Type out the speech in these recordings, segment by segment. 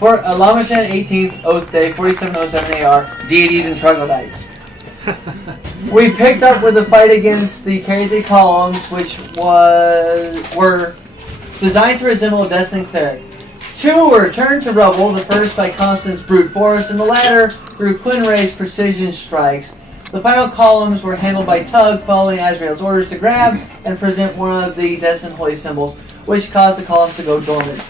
For Lamashan 18th Oath Day, 4707 AR, Deities and Troglodytes. We picked up with the fight against the Karate columns, which were designed to resemble a Destiny Cleric. 2 were turned to rubble, the first by Constant's brute force, and the latter through Quinray's precision strikes. The final columns were handled by Tug, following Azrael's orders to grab and present one of the Destined Holy symbols, which caused the columns to go dormant.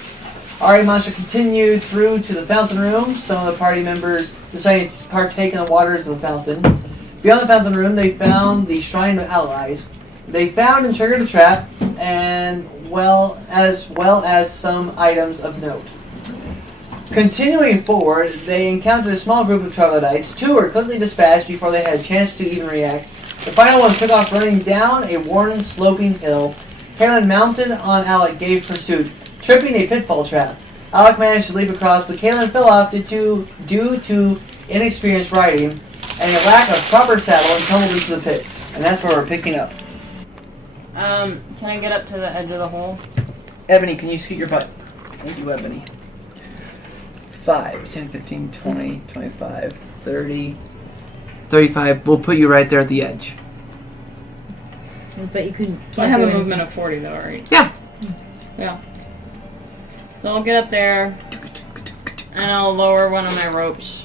Our monster continued through to the fountain room. Some of the party members decided to partake in the waters of the fountain. Beyond the fountain room, they found the Shrine of Allies. They found and triggered a trap, and as well as some items of note. Continuing forward, they encountered a small group of troglodytes. 2 were quickly dispatched before they had a chance to even react. The final one took off running down a worn, sloping hill. Halen, mounted on Alec, gave pursuit, tripping a pitfall trap. Alec managed to leap across, but Kalen fell off due to inexperienced riding and a lack of proper saddle and tumbled into the pit. And that's where we're picking up. Can I get up to the edge of the hole? Ebony, can you scoot your butt? Thank you, Ebony. 5, 10, 15, 20, 25, 30, 35. We'll put you right there at the edge. But you couldn't. I have a movement of 40 though, right? Yeah. Yeah. So I'll get up there and I'll lower one of my ropes.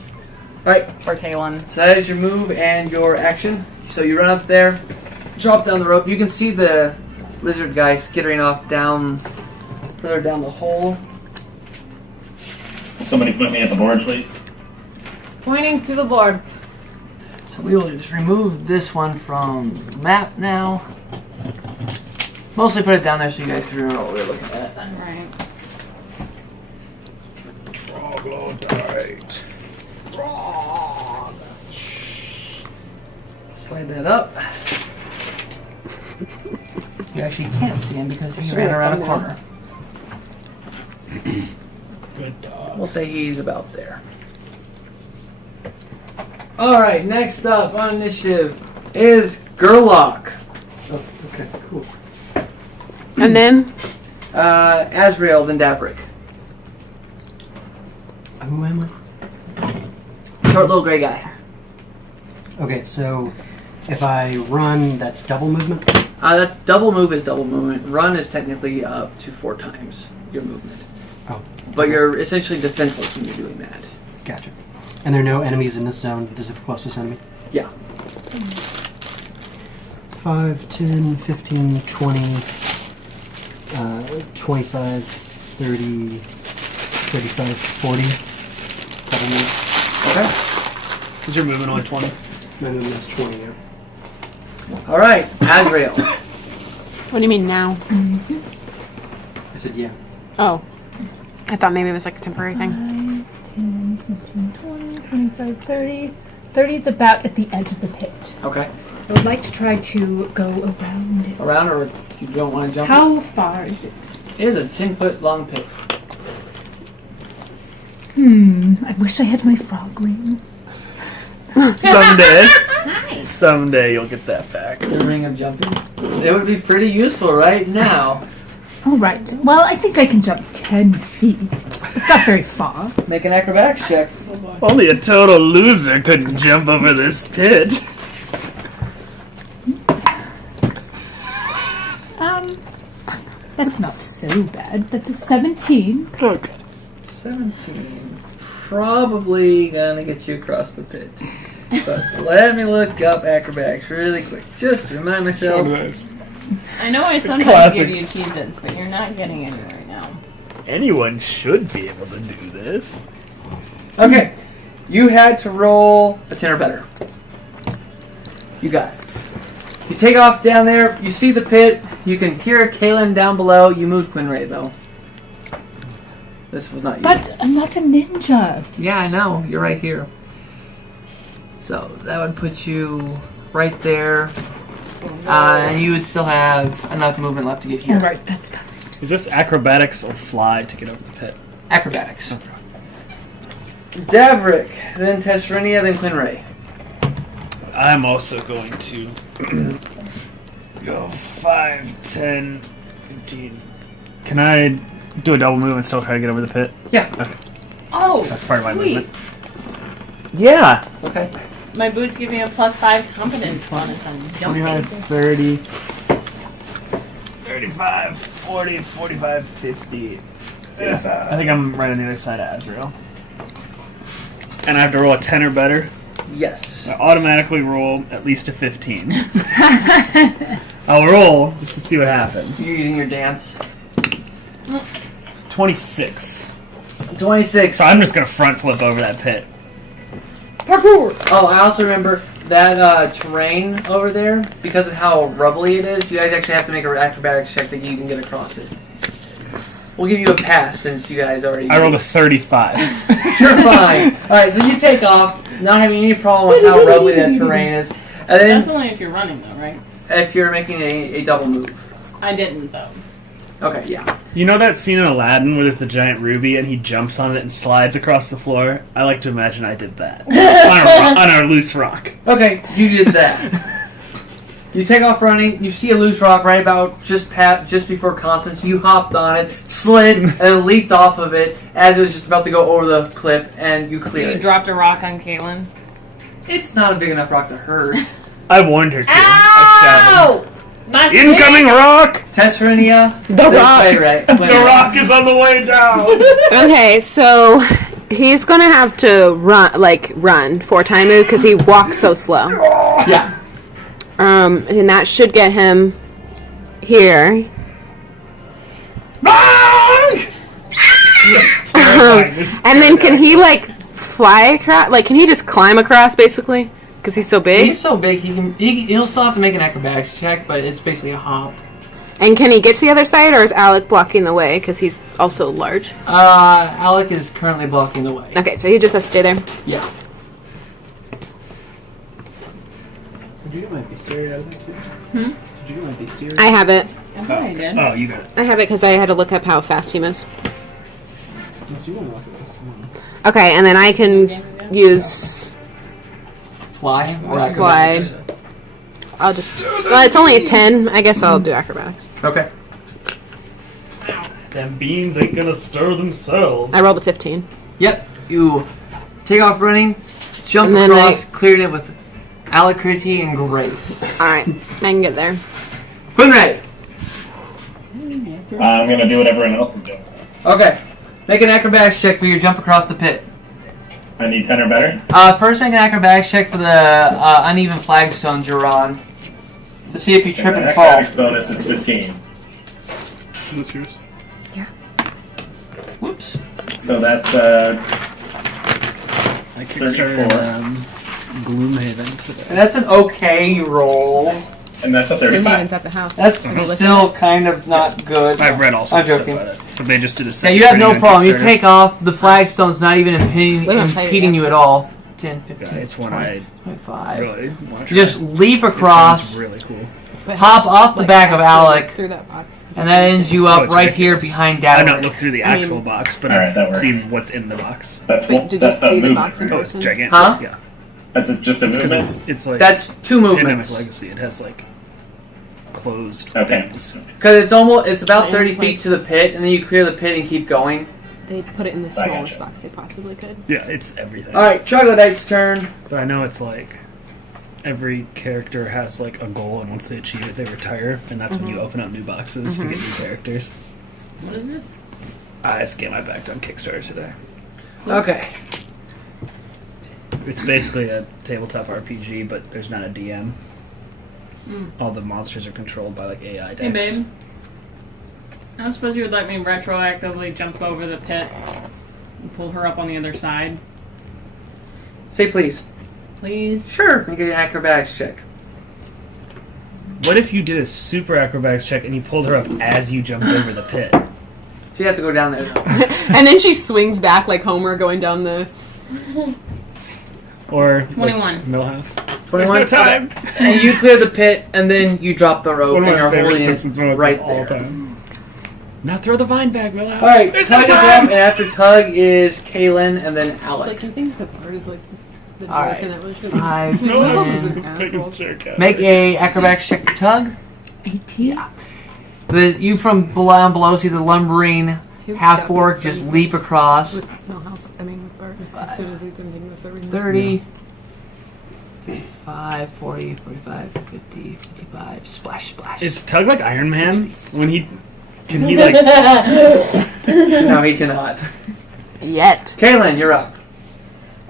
Alright. For Kalen. So that is your move and your action. So you run up there, drop down the rope. You can see the lizard guy skittering off further down the hole. Somebody put me at the board, please. Pointing to the board. So we will just remove this one from the map now. Mostly put it down there so you guys can remember what we're looking at. Right. Troglodyte. Slide that up. You actually can't see him because he ran around a corner. Good dog. We'll say he's about there. Alright, next up on initiative is Gerlach. Oh, okay, cool. And then? Azrael, then Dabrick. Who am I? Short little gray guy. Okay, so if I run, that's double movement? That's double move is double movement. Run is technically up to 4 times your movement. Oh. But you're essentially defenseless when you're doing that. Gotcha. And there are no enemies in this zone. This is the closest enemy? Yeah. 5, 10, 15, 20, 25, 30, 35, 40. Double move. Okay. Is your movement only 20? My movement's 20, yeah. Alright, Azrael. What do you mean now? I said yeah. Oh. I thought maybe it was like a temporary thing. 5, 10, 15, 20, 25, 30. 30 is about at the edge of the pit. Okay. I would like to try to go around it. Around, or you don't want to jump? How far is it? It is a 10-foot long pit. I wish I had my frog ring. Someday. Nice. Someday you'll get that back. The ring of jumping. It would be pretty useful right now. All right. Well, I think I can jump 10 feet. It's not very far. Make an acrobatics check. Only a total loser couldn't jump over this pit. That's not so bad. That's a 17. Okay. 17. Probably gonna get you across the pit. But let me look up acrobatics really quick. Just to remind myself. I know I sometimes Classic. give you achievements, but you're not getting any right now. Anyone should be able to do this. Okay. You had to roll a 10 or better. You got it. You take off down there. You see the pit. You can hear Kaylin down below. You moved Quinray, though. This was not you. But I'm not a ninja. Yeah, I know. You're right here. So that would put you right there. And you would still have enough movement left to get here. All right, that's perfect. Is this acrobatics or fly to get over the pit? Acrobatics. Davrick, then Tesserinia, then Quinray. I'm also going to go 5, 10, 15. Can I do a double move and still try to get over the pit? Yeah. Okay. Oh, That's part of my sweet. movement. Yeah. Okay. My boots give me a +5 confidence bonus on jumping. 25, 30, 35, 40, 45, 50. I think I'm right on the other side of Azrael. And I have to roll a 10 or better. Yes. I automatically roll at least a 15. I'll roll just to see what happens. You're using your dance. 26. 26. So I'm just going to front flip over that pit. Parkour! Oh, I also remember that terrain over there, because of how rubbly it is, you guys actually have to make an acrobatics check that you can get across it. We'll give you a pass since you guys already... I rolled a 35. You're fine. Alright, so you take off, not having any problem with how rubbly that terrain is. And then, That's only if you're running, though, right? if you're making a double move. I didn't, though. Okay, yeah. You know that scene in Aladdin where there's the giant ruby and he jumps on it and slides across the floor? I like to imagine I did that. on a loose rock. Okay, you did that. You take off running, you see a loose rock right about just before Constance, you hopped on it, slid, and then leaped off of it as it was just about to go over the cliff, and you So cleared you it. dropped a rock on Caitlin? It's not a big enough rock to hurt. I warned her to. Ow! My Incoming rock! Tesserania, The rock. The rock is on the way down! Okay, so he's gonna have to run for time move because he walks so slow. Yeah. And that should get him here. And then can he fly across? Can he just climb across basically? Because he's so big. He's so big, he'll still have to make an acrobatics check, but it's basically a hop. And can he get to the other side, or is Alec blocking the way because he's also large? Alec is currently blocking the way. Okay, so he just has to stay there. Yeah. Did you get my bestiary out of there too? Did you get my bestiary? I have it. I thought I did. Oh, you got it. I have it because I had to look up how fast he moves. Yes, you want to look at this. Okay, and then I can use. Fly or Fly. acrobatics? I'll just. Well, it's only a 10. I guess I'll do acrobatics. Okay. Them beans ain't gonna stir themselves. I rolled a 15. Yep. You take off running, jump And then across, clearing it with alacrity and grace. Alright, I can get there. Quinray! I'm gonna do what everyone else is doing. Okay. Make an acrobatics check for your jump across the pit. I need 10 or better. First make an acrobatics check for the uneven flagstones you're on. To see if you trip and fall. Acrobatics bonus is 15. Is this yours? Whoops. So that's I kickstarted 34. Gloomhaven today. And that's an okay roll. And that's a 35. at the house. That's still kind of not good. I've read all I'm sorts of joking. stuff about it. But they just did a Yeah, second. you have no printing on problem. You Kickstarter. take off, the flagstone's not even impeding you at all. 10, 15, Yeah, it's one 20, I 25. really want to You just leap It across, sounds really cool. hop off the back of Alec, Through that box. and that ends you Oh, up it's right ridiculous. here behind I've Dallin. not looked through the I mean- actual box, but Alright, that I've works. seen what's in the box. That's Wait, one. did you That's a see the movement, box in right? Oh, it's person? gigantic. Huh? Yeah. That's just a Because movement. it's like That's two Pandemic movements. Legacy. It has like closed Okay. ends. Because it's about And 30 it's feet like- to the pit, and then you clear the pit and keep going. They put it in the I smallest gotcha. box they possibly could. Yeah, it's everything. Alright, Troglodyte's turn. But I know it's like every character has like a goal, and once they achieve it, they retire, and that's when you open up new boxes to get new characters. What is this? I just get my back on Kickstarter today. Okay. It's basically a tabletop RPG, but there's not a DM. All the monsters are controlled by like AI decks. Hey, babe. I don't suppose you would let me retroactively jump over the pit and pull her up on the other side, Say please. please? Sure. Make an acrobatics check. What if you did a super acrobatics check and you pulled her up as you jumped over the pit? So you have to go down there. And then she swings back like Homer going down the. Or 21. Like Millhouse? 21. There's no time. And you clear the pit, and then you drop the rope, One of and my you're favorite holding Simpsons it moments right of all there. time. Now throw the vine back, Millhouse. Alright, There's Tug no is up, time. and after Tug is Kaylin, and then Alec. you think the bird is like the All right. and that was 5, Millhouse is 10. the biggest jerk out. Make a acrobatics check for Tug. 18. You from below see the lumbering half orc just leap across. No house. I mean, as soon as he's in this arena. 30, 35, 40, 45, 50, 55. Splash, splash. Is Tug like Iron Man? When he... Can he like... No, he cannot. Yet. Kaylin, you're up.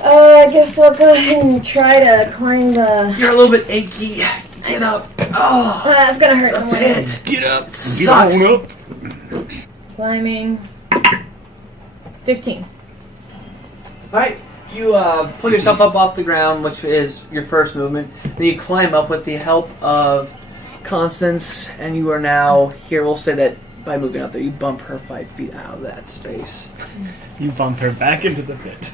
I guess I'll go ahead and try to climb the... You're a little bit achy. Get up. Oh, That's gonna hurt someone. pit. Get up. Get Sucks. on up. Climbing. 15. Alright, you pull yourself up off the ground, which is your first movement. Then you climb up with the help of Constance, and you are now here. We'll say that by moving up there, you bump her 5 feet out of that space. You bumped her back into the pit.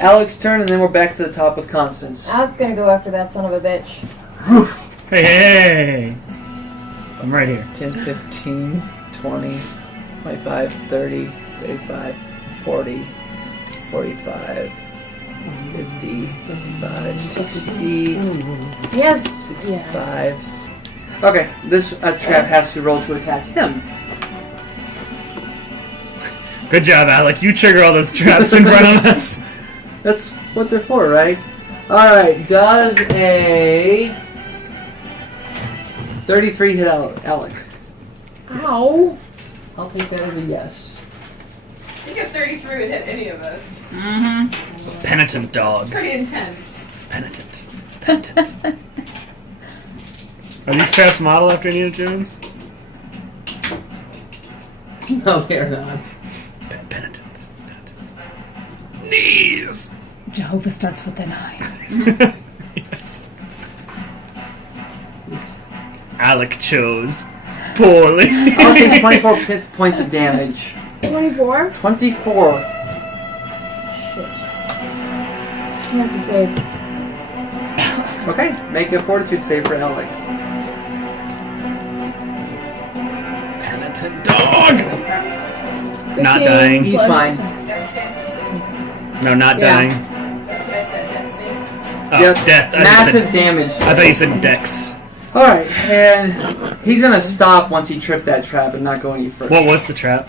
Alex's turn, and then we're back to the top with Constance. Alex gonna go after that son of a bitch. Hey, hey! I'm right here. 10, 15, 20, 25, 30, 35, 40, 45, 50, 55, 60, Yes. 65. Okay, this trap has to roll to attack him. Good job, Alec. You trigger all those traps in front of us. That's what they're for, right? Alright, does a 33 hit Alec? Ow. I'll take that as a yes. I think a 33 would hit any of us. Mm-hmm. Penitent dog. It's pretty intense. Penitent. Penitent. Are these traps modeled after Indiana Jones? No, they're not. Penitent. Knees! Jehovah starts with an I. Yes. Alec chose poorly. I'll take 24 points of damage. 24? 24. Shit. He has to save. Okay, make a fortitude save for Alec. Penitent dog! 15 Not dying. He's plus- fine. Dex save. No, not Yeah. dying. That's what I said, dex save. Oh, Yep. death. Massive damage. I thought you said dex. Alright, and he's gonna stop once he tripped that trap and not go any further. What was the trap?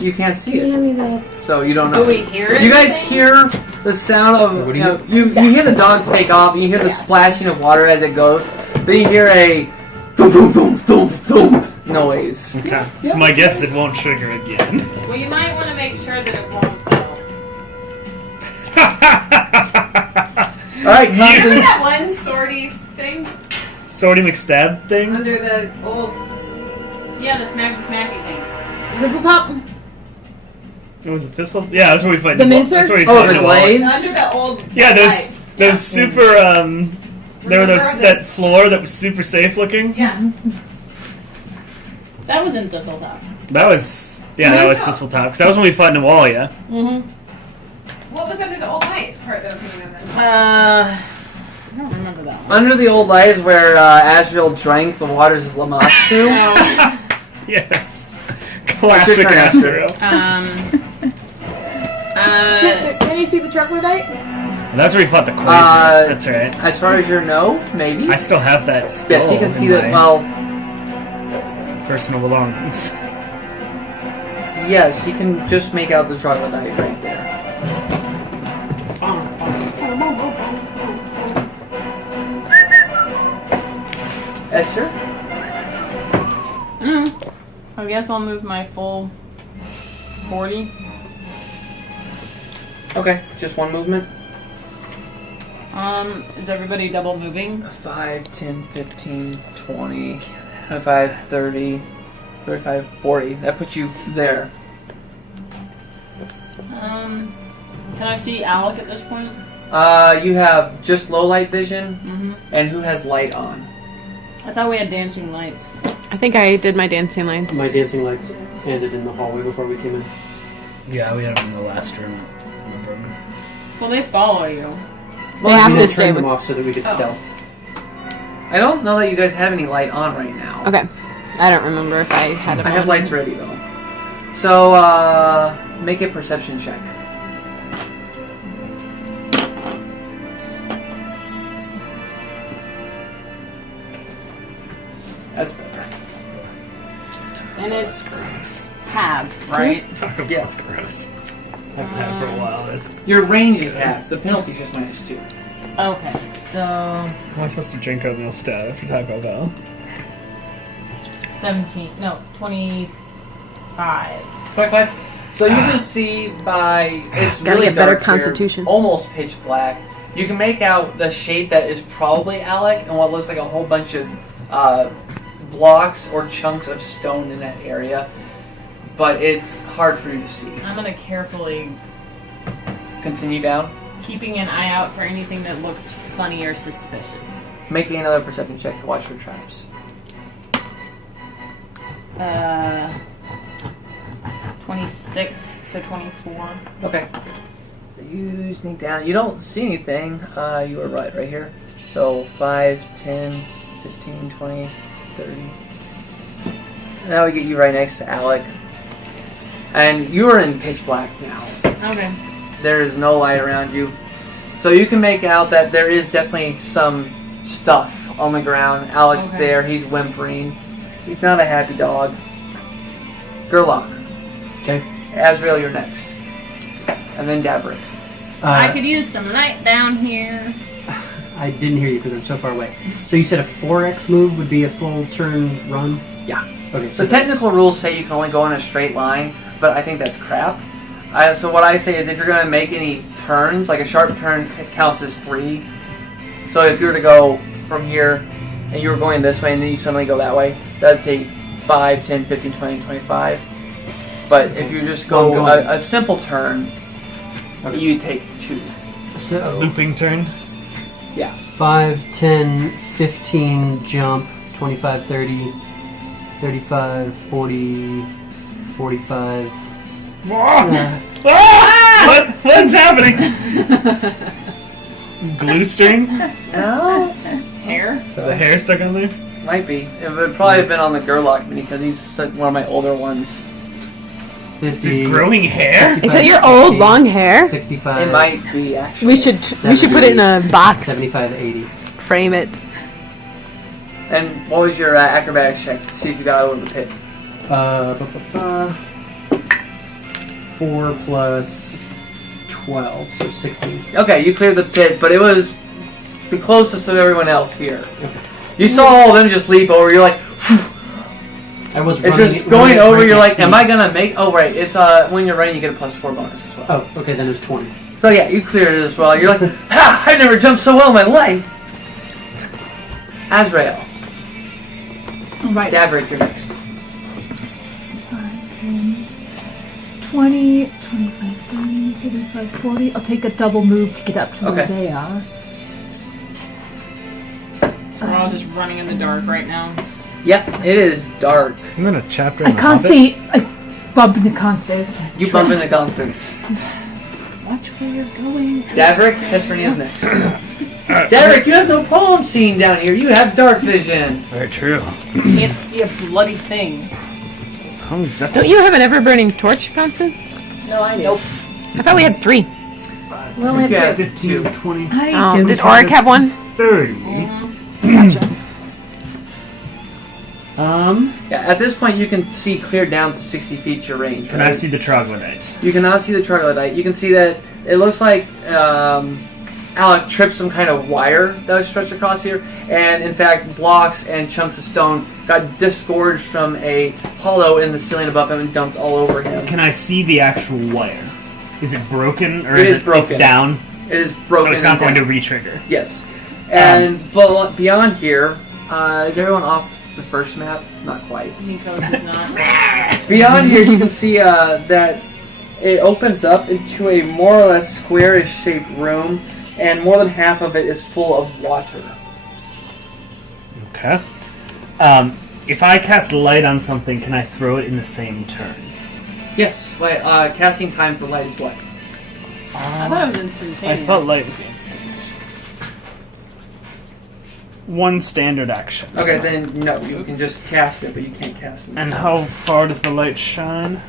You can't see it, Hand me that. so you don't know. Do we hear it? You guys hear the sound of, you hear the dog take off, and you hear the splashing of water as it goes, then you hear a thump, thump, thump, thump, thump noise. Okay. So my guess is it won't trigger again. Well, you might want to make sure that it won't though. Alright, Remember that Constance. one sortie thing Sorty McStab thing? under the old... Yeah, the smacky smacky thing. Thistle top? What was it, Thistle? Yeah, that's where we fight The wall. mincer? That's where we Oh, fight the wall. glaives? Under the old... Yeah, light. those super, there were those, Remember that floor that was super safe looking. Yeah. That was in Thistletop. That was, yeah, that was Thistle Top. Because that was when we fought in the wall, yeah? Mm-hmm. What was under the old light part that was in there? I don't remember that one. Under the old light is where Asriel drank the waters of Lamashtu. Yes. Classic turn, Astro. Can you see the troglodyte? That's where we fought the Quasar. That's right. As far as you know, maybe. I still have that skull Yes, you can see in that. my Well, personal belongings. yes, you can just make out the troglodyte right there. Esther? I guess I'll move my full 40. Okay, just one movement. Is everybody double moving? 5, 10, 15, 20, 25, 30, 35, 40. That puts you there. Can I see Alec at this point? You have just low light vision, Mm-hmm. and who has light on? I thought we had dancing lights. I think I did my dancing lights. My dancing lights ended in the hallway before we came in. Yeah, we had them in the last room. Remember? Well, they follow you. They have We to had stay turned with. them off so that we could stealth. I don't know that you guys have any light on right now. Okay. I don't remember if I had them I have on. lights ready though. So, make a perception check. That's better. And it's gross. halved, right? Taco Bell's gross. I've had it for a while. It's. Your range is half. The penalty's just -2. Okay, so How am I supposed to drink oatmeal stout after Taco Bell? 25. 25. So you can see by it's Gotta really get better dark here, constitution. almost pitch black. You can make out the shape that is probably Alec and what looks like a whole bunch of blocks or chunks of stone in that area, but it's hard for you to see. I'm gonna carefully Continue down. keeping an eye out for anything that looks funny or suspicious. Make me another perception check to watch for traps. 26, so 24. Okay. So you sneak down. You don't see anything. You were right here. So 5, 10, 15, 20, 30. And that would get you right next to Alec. And you are in pitch black now. Okay. There is no light around you. So you can make out that there is definitely some stuff on the ground. Alec's Okay. there. He's whimpering. He's not a happy dog. Gerlach. Okay. Azrael, you're next. And then Davrick. I could use some light down here. I didn't hear you because I'm so far away. So you said a 4x move would be a full turn run? Yeah. Okay. So technical rules say you can only go in a straight line, but I think that's crap. So what I say is if you're going to make any turns, like a sharp turn counts as 3. So if you were to go from here and you were going this way and then you suddenly go that way, that would take 5, 10, 15, 20, 25. But if you just go a simple turn, you take 2. So Looping turn. Yeah. 5, 10, 15 jump, 25, 30, 35, 40, 45. What's happening? Glue string? No. Hair? Is the hair stuck on there? Might be. It would probably have been on the Gerlach mini because he's one of my older ones. 50. Is this growing hair? Is that your old long hair? 65. It might be actually. We should put it in a box. 75, 80. Frame it. And what was your acrobatics check to see if you got over the pit? 4 plus 12, so 16. Okay, you cleared the pit, but it was the closest of everyone else here. You saw all of them just leap over. You're like, I was it's running, just going running at over. You're breakneck like, am speed. I gonna make? Oh right, it's when you're running, you get a +4 bonus as well. Oh, okay, then it was 20. So yeah, you cleared it as well. You're like, ha! I never jumped so well in my life. Azrael, Right. Davrick, you're next. 5, 10, 20, 25, 30, 35, 40. I'll take a double move to get up to where Okay. they are. So we're all just running in the dark right now. Yep, it is dark. I'm gonna chapter. I can't see. I bump into Constance. You bump into Constance. Watch where you're going. Davrick, Hesperonia's next. Davrick, you have no problem seeing down here. You have dark vision. Very true. You can't see a bloody thing. Oh, that's Don't you have an ever-burning torch, Constance? No, I know. I thought we had 3. We only Yeah, have 15, 20, I Did Oric have one? 30. Gotcha. Yeah, at this point you can see clear down to 60 feet your range. Can I see the troglodyte? You cannot see the troglodyte. You can see that it looks like Alec tripped some kind of wire that was stretched across here, and in fact blocks and chunks of stone got disgorged from a hollow in the ceiling above him and dumped all over him. Can I see the actual wire? Is it broken or It is is it broken. It's down? It is broken. So it's not and going to down. re-trigger. Yes. And but beyond here, is everyone off the first map? Not quite. Nikos is not. Beyond here, you can see that it opens up into a more or less squarish shaped room, and more than half of it is full of water. Okay. If I cast light on something, can I throw it in the same turn? Yes. Wait, casting time for light is what? I thought it was I instantaneous. thought light was instant. 1 standard action. Okay, then no, you can just cast it, but you can't cast it. And how far does the light shine?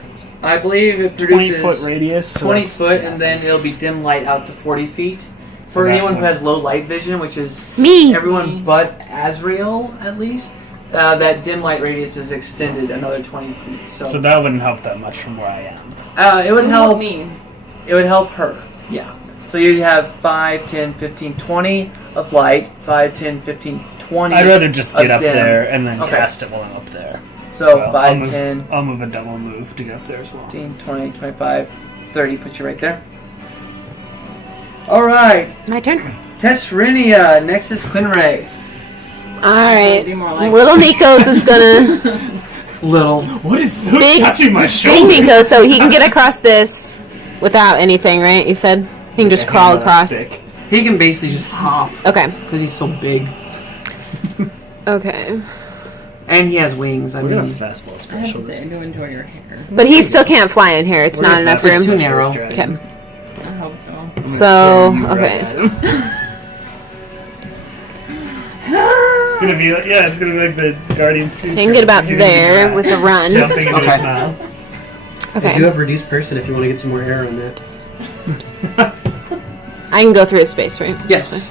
I believe it 20-foot produces radius. So 20 that's- foot, and then it'll be dim light out to 40 feet. For that anyone who one- has low light vision, which is Me. everyone but Azrael, at least, that dim light radius is extended another 20 feet. So that wouldn't help that much from where I am. It would help me. It would help her. Yeah. So you'd have 5, 10, 15, 20 of light. 5, 10, 15, 20. I'd rather just get up dim. there and then Okay. cast it while I'm up there. So I'll 5, move, 10, I'll move a double move to get up there as well. 15, 20, 25, 30. Put you right there. All right. My turn. Tesrinia. Next is Quinray. Alright. Be more like Little Nikos is gonna. Little. What is who's Big- touching my Big shoulder? Nico, so he can get across this without anything, right? You said? He can just Yeah, crawl hand on a across. stick. He can basically just hop Okay. because he's so big. Okay. And he has wings. I We're gonna mean, fastball I have special to say, I do enjoy your hair. But he still can't fly in here. It's We're not gonna enough fastball It's too room. narrow. specialist Okay. dragon. I hope so. I'm gonna So, throw you okay. right at him. It's gonna be like, it's gonna be like the Guardians 2. So you can get about there with a run. Jumping into Okay. his mouth. I do Okay. have reduced person if you want to get some more air on that. I can go through his space, right? yes.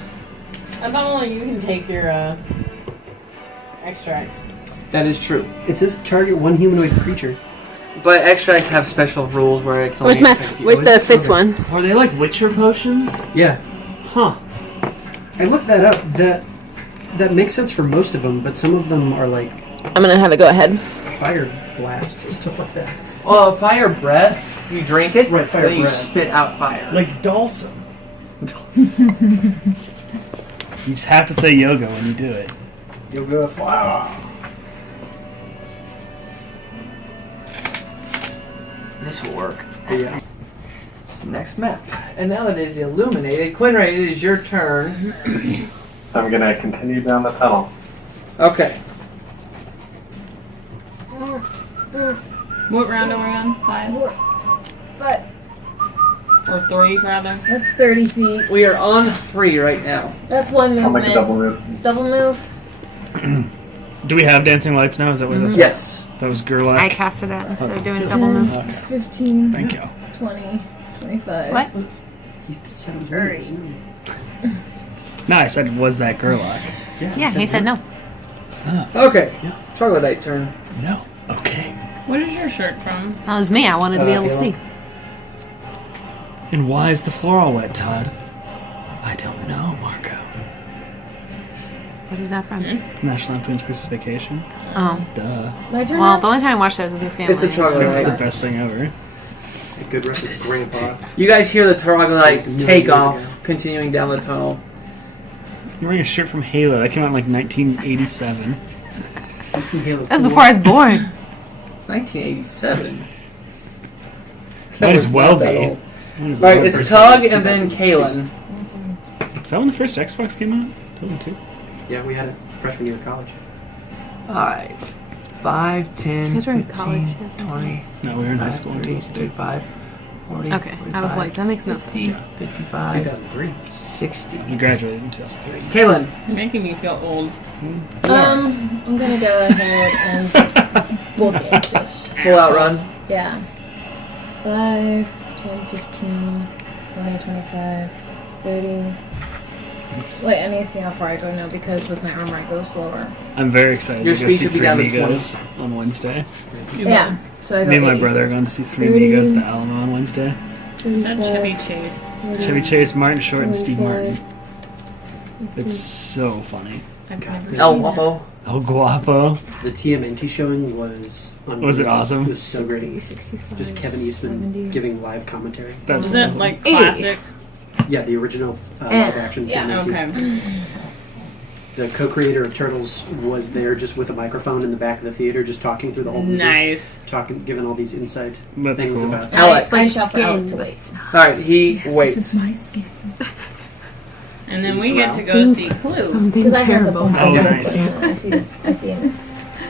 I thought only you can take your extracts. That is true. It says target one humanoid creature. But extracts have special rules where it can Where's only my? affect you. Where's the fifth one? Are they like Witcher potions? Yeah, Huh. I looked that up. That makes sense for most of them, but some of them are like I'm gonna have it go ahead. fire blast and stuff like that. Well, fire breath, you drink it, Right, fire and then you breath. spit out fire. Like Dawson. You just have to say yoga when you do it. You'll go fire. This will work. Yeah. It's the next map. And now that it is illuminated, Quinray, it is your turn. I'm gonna continue down the tunnel. Okay. What round are we on? 5? But Or 3, rather? that's 30 feet. We are on 3 right now. That's one I'll make a movement. double move. Double move. Do we have dancing lights now? Is that what that's Yes. That was Gerlach. I casted that instead of doing a 10, double move. Okay. 15, Thank you. 20, 25. What? He said I'm Hurry. No, I said, was that Gerlach? Yeah, he said no. Okay. Troglodyte turn. No. Okay. What is your shirt from? That was me. I wanted to be able to see. And why is the floor all wet, Todd? I don't know, Marco. What is that from? National Lampoon's Christmas Vacation? Oh. Duh. My turn Well, now? the only time I watched that was with your family. It's a It was the troglodyte. best thing ever. A good reference to Grandpa. You guys hear the troglodyte Million take years off, ago. continuing down the tunnel. You're wearing a shirt from Halo. That came out in like 1987. That was before I was born. 1987. Might as well not that be. old. Might as Alright, well it's be. Tug and then Kalen. Is that when the first Xbox came out? 2002? Yeah, we had it freshman year of college. Alright. 5, 10, You guys were in 15, college, yes, I 20, No, we were in high school in 30, 2002. 35, 40, Okay, I was like, that makes no 50, sense. 55, 2003. 60. You graduated in 2003. Kalen. You're making me feel old. I'm gonna go ahead and just book it. Just, Full out run. yeah. 5, 10, 15, 20, 25, 30. Wait, I need to see how far I go now because with my armor I go slower. I'm very excited Your to go speed see should be Three down to Amigos on Wednesday. Yeah. So I go Me and my 80, brother are so going to see Three 30. Amigos at the Alamo on Wednesday. Is that 35, Chevy Chase? 40, Chevy Chase, Martin Short, and Steve Martin. 55, It's so funny. I've never El seen that. Guapo. El Guapo. The TMNT showing was unbelievable. Was it awesome? It was so great. 65, Just Kevin Eastman 70. giving live commentary. That's Was it awesome. like 80. classic? Yeah, the original live action Yeah, TMNT. Okay. The co-creator of Turtles was there just with a microphone in the back of the theater, just talking through the whole movie. Nice. Talking, giving all these inside That's things cool. about. Alex. I shop for Alex to wait. Alright, he This waits. is my skin. And then we get to go see Clue. Something Because I have the terrible book. Oh, happened. nice. I see it.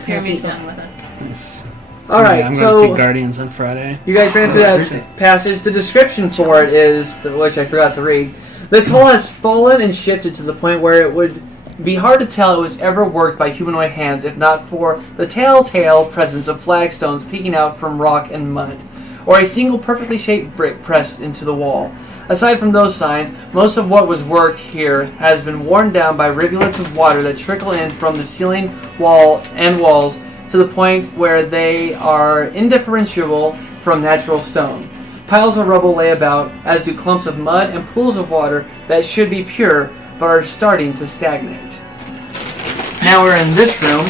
Jeremy's going with us. Nice. Alright, I'm going to see so Guardians on Friday. you guys ran through that passage. The description for it is, which I forgot to read, this hole has fallen and shifted to the point where it would be hard to tell it was ever worked by humanoid hands if not for the telltale presence of flagstones peeking out from rock and mud, or a single perfectly shaped brick pressed into the wall. Aside from those signs, most of what was worked here has been worn down by rivulets of water that trickle in from the ceiling walls to the point where they are indifferentiable from natural stone. Piles of rubble lay about, as do clumps of mud and pools of water that should be pure but are starting to stagnate. Now we're in this room.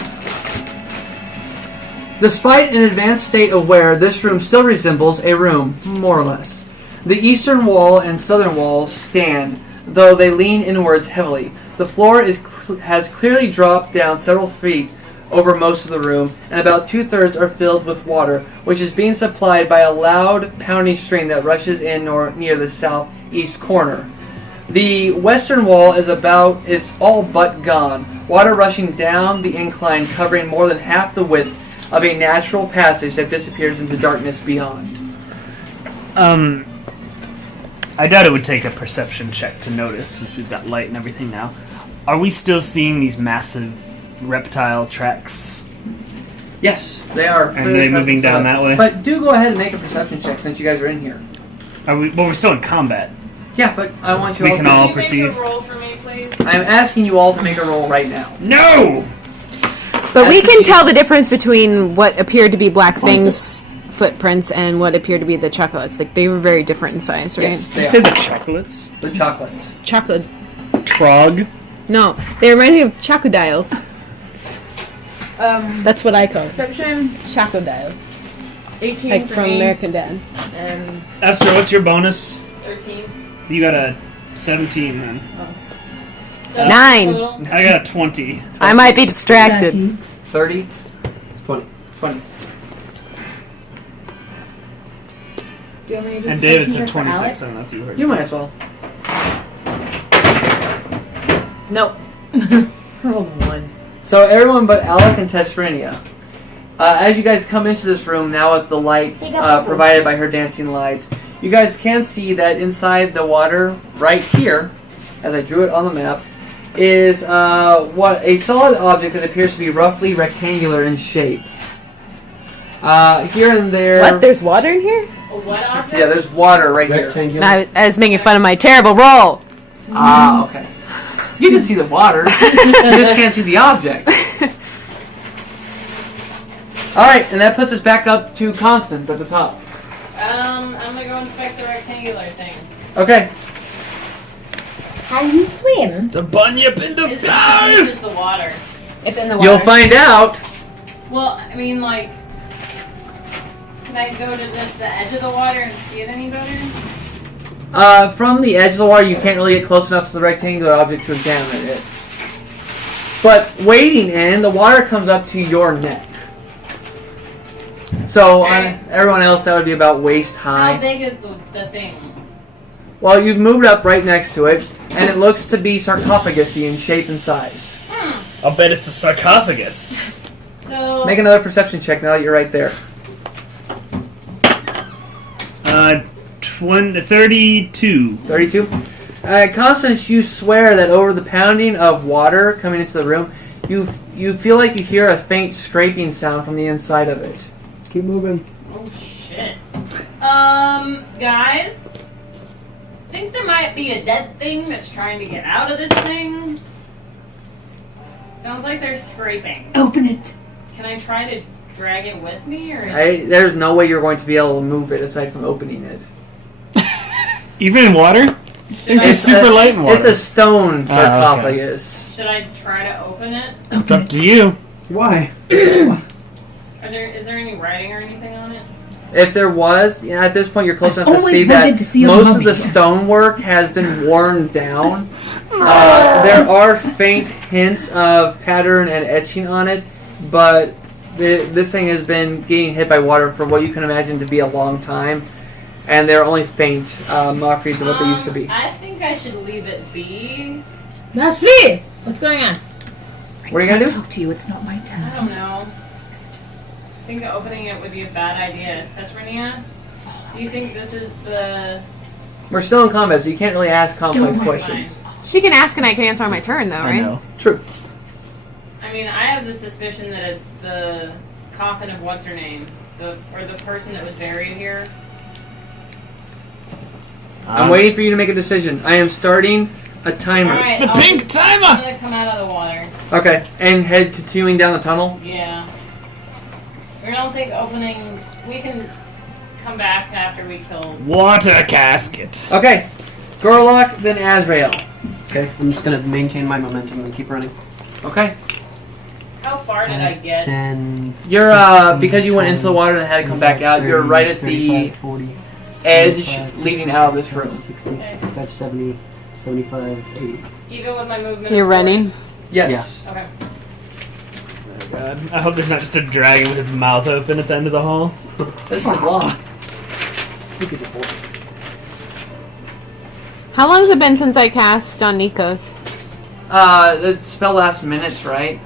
Despite an advanced state of wear, this room still resembles a room, more or less. The eastern wall and southern walls stand, though they lean inwards heavily. The floor has clearly dropped down several feet over most of the room, and about 2/3 are filled with water, which is being supplied by a loud pounding stream that rushes in near the southeast corner. The western wall is all but gone, water rushing down the incline, covering more than half the width of a natural passage that disappears into darkness beyond. I doubt it would take a perception check to notice, since we've got light and everything now. Are we still seeing these massive reptile tracks? Yes, they are. And are they moving down that way? But do go ahead and make a perception check since you guys are in here. Well, we're still in combat. Yeah, but I want you We all can to... all Can you perceive. make a roll for me, please? I'm asking you all to make a roll right now. No! But we can tell the difference between what appeared to be Black Fang's footprints and what appeared to be the chocolates. Like, they were very different in size, right? Yes, Did they you are. say the chocolates? The chocolates. Chocolate. Trog? No, they remind me of chocodiles. That's what I call it. Perception, Chocodiles. 18 Like for from me. American Dad. And Esther, what's your bonus? 13. You got a 17 then. 9. Total. I got a 20. I might be distracted. 30? 20. 20. do you want me to do And David's perception a check for 26. Alec? I don't know if you heard. You might as well. Nope. Rolled 1. So everyone but Alec and Tesprinia. As you guys come into this room now with the light provided by her dancing lights, you guys can see that inside the water right here, as I drew it on the map, is what a solid object that appears to be roughly rectangular in shape. Here and there. What? There's water in here? A what object? Yeah, there's water right here. Rectangular. No, I was making fun of my terrible roll. Ah, okay. You can see the water. You just can't see the object. Alright, and that puts us back up to Constance at the top. I'm gonna go inspect the rectangular thing. Okay. Can you swim? It's a bunyip in This disguise! is the water. It's in the water. You'll find out. Well, I mean, like, can I go to just the edge of the water and see it any better? From the edge of the water, you can't really get close enough to the rectangular object to examine it. But wading in, the water comes up to your neck. So, Okay. everyone else, that would be about waist How high. big is the thing? Well, you've moved up right next to it, and it looks to be sarcophagus-y in shape and size. I'll bet it's a sarcophagus. So, Make another perception check now that you're right there. 32. 32. Constance, you swear that over the pounding of water coming into the room, you feel like you hear a faint scraping sound from the inside of it. Keep moving. oh shit. Guys, think there might be a dead thing that's trying to get out of this thing? Sounds like they're scraping. Open it. Can I try to drag it with me, or is There's no way you're going to be able to move it aside from opening it. Even in water? Things are I- super light in water. It's a stone okay. sarcophagus. should I try to open it? It's up to you. Why? Is there any writing or anything on it? If there was, at this point you're close I've enough to always see wanted that to see a most of mummy. the stonework has been worn down. There are faint hints of pattern and etching on it, but this thing has been getting hit by water for what you can imagine to be a long time, and they're only faint mockeries of what they used to be. I think I should leave it be. That's me! What's going on? What are you gonna do? Talk to you. It's not my I turn. don't know. I think opening it would be a bad idea. Tesprinia, do you think this is the... We're still in combat, so you can't really ask complex Don't worry. questions. She can ask and I can answer on my turn, though, I right? know. True. I mean, I have the suspicion that it's the coffin of what's-her-name, or the person that was buried here. I'm waiting for you to make a decision. I am starting a timer. Alright, The pink timer! I'm gonna come out of the water. Okay, and head continuing down the tunnel. Yeah. I don't think opening... We can come back after we kill... Water casket. Okay, Gorlock, then Azrael. Okay, I'm just gonna maintain my momentum and keep running. Okay. How far did I get? 10, You're, 15, because you went into the water and had to come back out, you're right at the 40, edge 45, leading out of this room. 60, 65, 70, 75, 80. Even with my movement... You're of 40? running. Yes. Okay. Oh god. I hope there's not just a dragon with its mouth open at the end of the hall. This one's long. How long has it been since I cast on Nikos? The spell lasts minutes, right?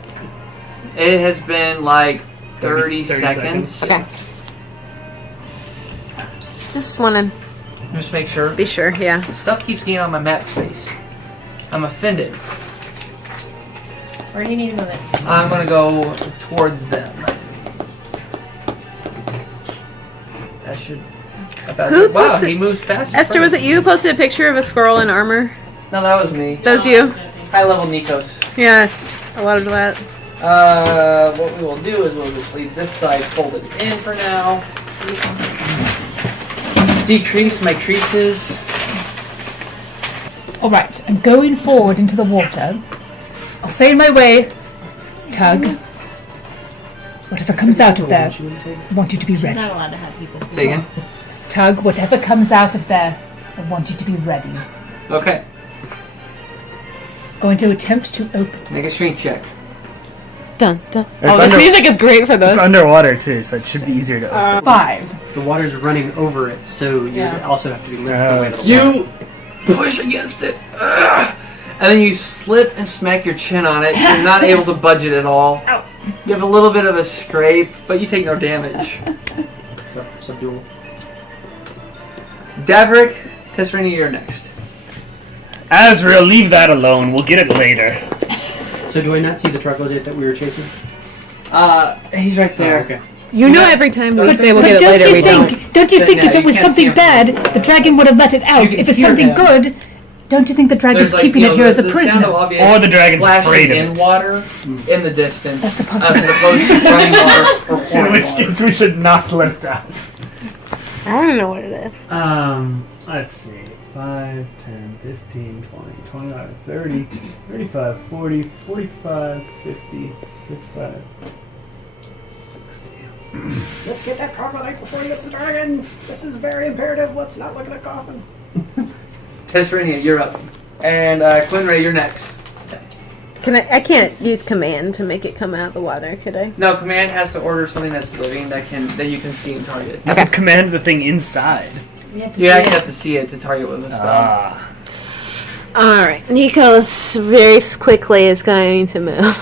It has been like 30 seconds. Okay. Just want to Just make sure. be sure, yeah. Stuff keeps getting on my map face. I'm offended. Where do you need to move it? I'm gonna go towards them. That should. About Who wow, posted- he moves fast. Esther, was it you who posted a picture of a squirrel in armor? No, that was me. That was you? High level Nikos. Yes. I loved that. What we will do is we'll just leave this side folded in for now. Decrease my creases. Alright, I'm going forward into the water. I'll say in my way, Tug, whatever comes out of there, I want you to be She's ready. not allowed to have people. Say again. Tug, whatever comes out of there, I want you to be ready. Okay. Going to attempt to open. Make a strength check. Dun, dun. It's Oh, this under- music is great for this. It's underwater too, so it should be easier to open. 5. The water's running over it, so you Yeah. also have to be lifted away. it's- You push against it, and then you slip and smack your chin on it. So you're not able to budge it at all. Ow. You have a little bit of a scrape, but you take no damage. Subdual. Daverick, Tesserini, you're next. Azrael, leave that alone. We'll get it later. So do I not see the troglodyte that we were chasing? He's right there. Oh, okay. You know every time we But- say we'll But get it don't later, you we think? don't. Don't you Then, think yeah, if you it was can't see something him. bad, the dragon would have let it out? can If it's hear something him. good, don't you think the dragon's keeping it here as a the sound prisoner? of obvious Or the dragon's splashing afraid of in it. water in the distance, That's a as possibility. opposed to running water or In pouring which water. case, we should not let it out. I don't know what it is. Let's see. 5, 10, 15, 20, 25, 30, 35, 40, 45, 50, 55, 60. Let's get that troglodyte before he gets the dragon! This is very imperative. Let's not look at a coffin. Tesserini, you're up. And Quinray, you're next. I can't use command to make it come out of the water, could I? No, command has to order something that's living that you can see and target. You can command the thing inside. You have to You see actually it. have to see it to target with a spell. Ah. Alright, Nikos very quickly is going to move.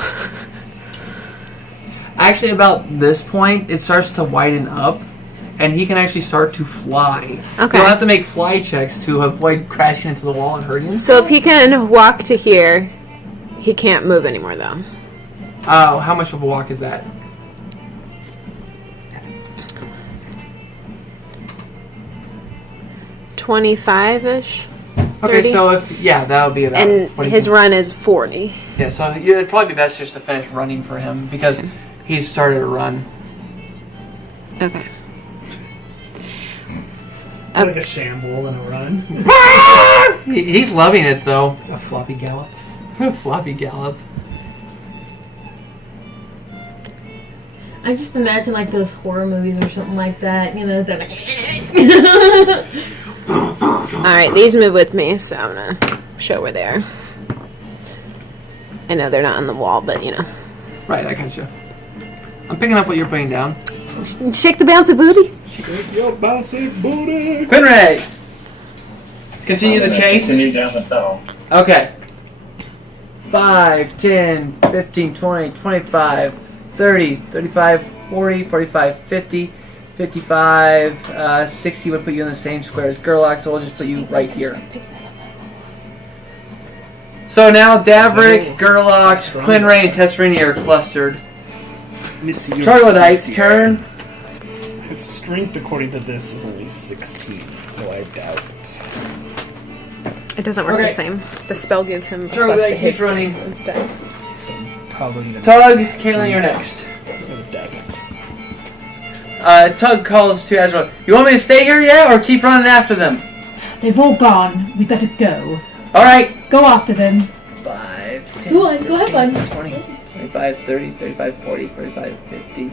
Actually, about this point, it starts to widen up, and he can actually start to fly. Okay. You'll have to make fly checks to avoid crashing into the wall and hurting himself. So if he can walk to here, he can't move anymore though. How much of a walk is that? $25-ish. Okay, 30. so that would be about. And what do you his think? run is 40. Yeah, so it'd probably be best just to finish running for him because he's started a run. Okay. Like a shamble and a run. He's loving it though. A floppy gallop. Floppy gallop. I just imagine like those horror movies or something like that. You know, they're like. Alright, these move with me, so I'm gonna show where they are. I know they're not on the wall, but you know. Right, I got you. I'm picking up what you're putting down. Shake the bouncy booty. Your bouncy booty. Quinray! Continue the chase. Continue down the tunnel. Okay. 5, 10, 15, 20, 25, 30, 35, 40, 45, 50, 55, 60 would put you in the same square as Gerlach, so we'll just put you right here. So now Daverick, Gerlach, Quinray, and Tesserini are clustered. Let me see your Troglodyte's beastie. turn. His strength, according to this, is only 16, so I doubt it. It doesn't work Okay. the same. The spell gives him a Charlie plus to keeps his running. strength instead. So probably gonna Tug, Caitlin, you're next. Tug calls to Azrael. You want me to stay here yet, or keep running after them? They've all gone. We better go. All right. Go after them. 5, 10, Go on, go have 15, fun. 20, 25, 30, 35, 40, 45, 50,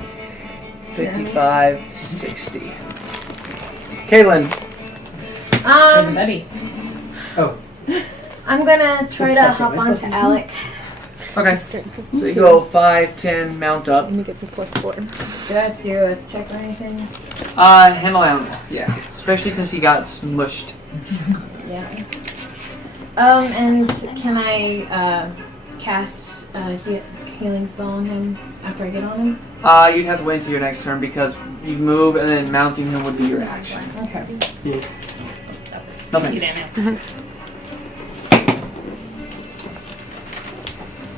55, 60. Caitlin. Buddy. Oh. I'm gonna try to Second, hop am I onto supposed to- Alec. Okay. Strength is So you 2, go 5, 10, mount up. and he gets a +4. Do I have to do a check or anything? Handle animal. Yeah. Especially since he got smushed. Yeah. And can I cast a healing spell on him after I get on him? You'd have to wait until your next turn because you move and then mounting him would be your action. Okay. No thanks.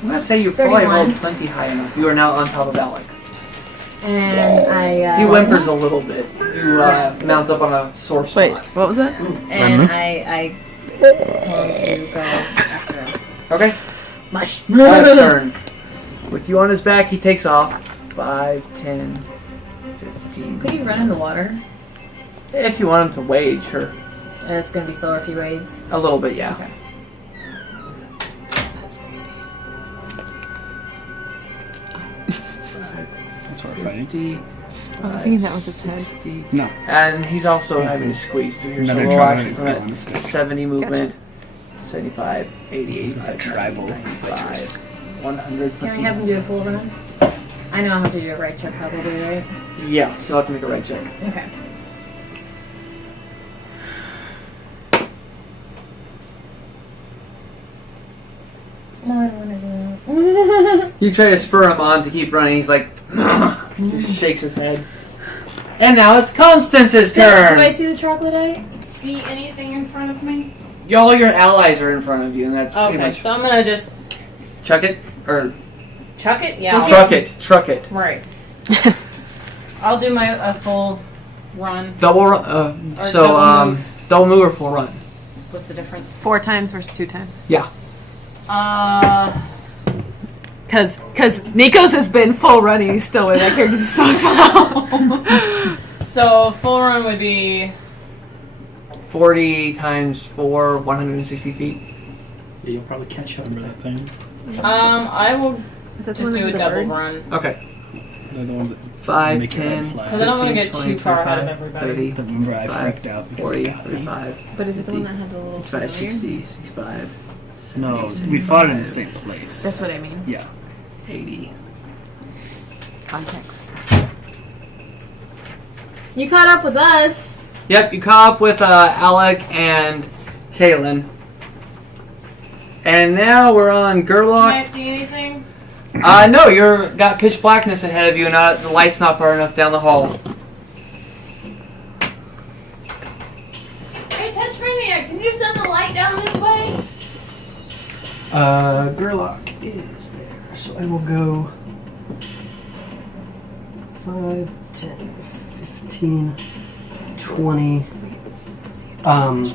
I'm gonna say you probably 31. rolled plenty high enough. You are now on top of Alec. And I. He whimpers a little bit. You mount up on a sore spot. Wait, what was that? And I tell him to go after him. Okay. Mush. Last turn. With you on his back, he takes off. 5, 10, 15. Could he run in the water? If you want him to wade, sure. It's gonna be slower if he wades. A little bit, yeah. Okay. That's horrifying. 50, I was thinking that was its head. 50. No. And he's also It's having a- to squeeze through here. So another roll try, action it's for getting on that the stick. 70 movement. 75, 80, 85, It's that tribal 95, hunters. 100. Can we have him do a full run? I know how to do a right check probably, right? Yeah, you'll have to make a right check. Okay. No, I don't want to do that. You try to spur him on to keep running. He's like, just shakes his head. And now it's Constance's turn. Do I see the troglodyte? See anything in front of me? All your allies are in front of you, and that's pretty Okay, much so I'm gonna just chuck it or chuck it. Yeah. truck it. Right. I'll do my a full run. Double run. Or double move. Double move or full run. What's the difference? 4 times versus 2 times. Yeah. Because Nico's has been full running. He's still way back here because he's so slow. So full run would be 40 times 4, 160 feet. Yeah, you'll probably catch up. Remember that thing? I will Is that the just one do a with the double bird? run. Okay. They're the ones that 5, make your head 10, fly. Because I don't want to get 20, too far ahead of 25, everybody. 30, Remember I 5, freaked out because 40, it got me. 35, But is it the one that had the little 55, familiar? 60, 65, No, 70, we fought it in the 75, same place. That's what I mean. Yeah. 80. Context. You caught up with us. Yep, you caught up with Alec and Kaylin. And now we're on Can Gerlach. I see anything? No, you're got pitch blackness ahead of you, and the light's not far enough down the hall. Hey, Touchmania, can you send the light down this way? Gerlach is there, so I will go 5, 10, 15, 20. I'm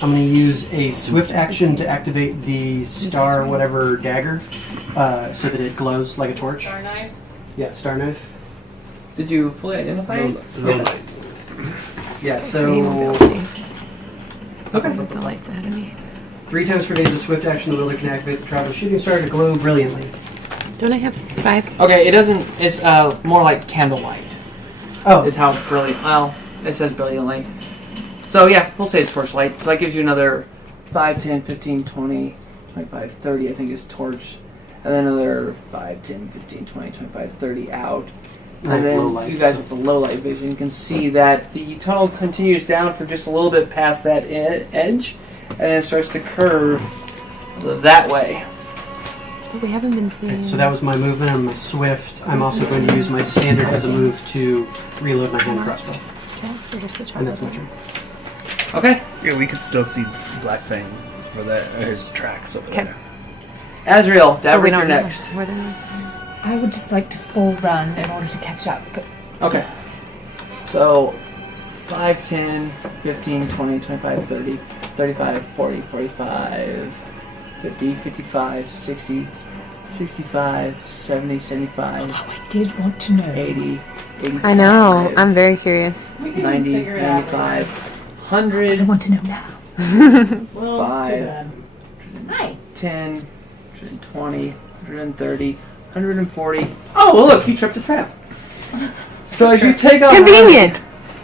going to use a swift action to activate the star whatever dagger so that it glows like a torch. Star knife. Yeah, star knife. Did you fully identify it? Yeah, So you won't be able so to see. Okay. With the lights ahead of me. 3 times per day is a swift action. The wielder can activate the traveler shooting star to glow brilliantly. Don't I have 5? Okay, it doesn't. It's more like candlelight. Oh, Is how brilliant. Well, it says brilliantly. So yeah, we'll say it's torchlight. So that gives you another 5, 10, 15, 20, 25, 30. I think is torch, and then another 5, 10, 15, 20, 25, 30 out. And then low light, you guys so- with the low light vision can see that the tunnel continues down for just a little bit past that edge, and then starts to curve that way. But we haven't been seeing. Okay, so that was my movement. I'm a swift. I'm also going to use my standard as a move to reload my hand crossbow. Tracks or just the And that's my chocolate? turn. Okay, Yeah, we could still see Black Fang for that. His tracks over Okay. there. Azrael, Oh, that we you're don't know next. where they are. I would just like to full run in order to catch up. But Okay. So, 5, 10, 15, 20, 25, 30, 35, 40, 45, 50, 55, 60, 65, 70, 75, Although I did want to know. 80, 85. I know. I'm very curious. We can 90, figure it out 95, I 100, want to know now. Well, 5, too bad. Hi. 10, 120, 130, 140. Oh, well, look, you tripped a trap. So as you take off, Convenient.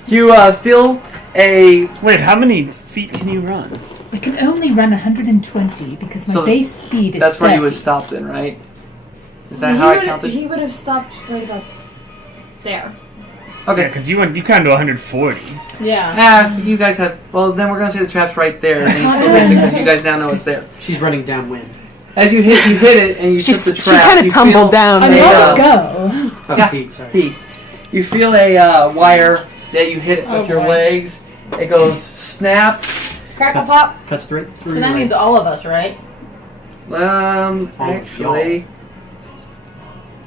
you feel a. Wait, how many feet can you run? I can only run 120 because my So base speed is That's where you 30. would stop then, right? Is that how I counted? He would have stopped right about there. Okay. Because you kind of to 140. Yeah. You guys have. Well, then we're gonna say the trap's right there, and he's still missing because you guys now know it's there. She's running downwind. As you hit it, and you trip the She trap. kind of you tumbled feel down. I'm a, on the go. Oh, Yeah. Pete, sorry. Pete. You feel a wire that you hit it with Oh, your boy. legs. It goes snap. Crackle Cuts, pop. cuts right through. So that your means leg. all of us, right? Actually,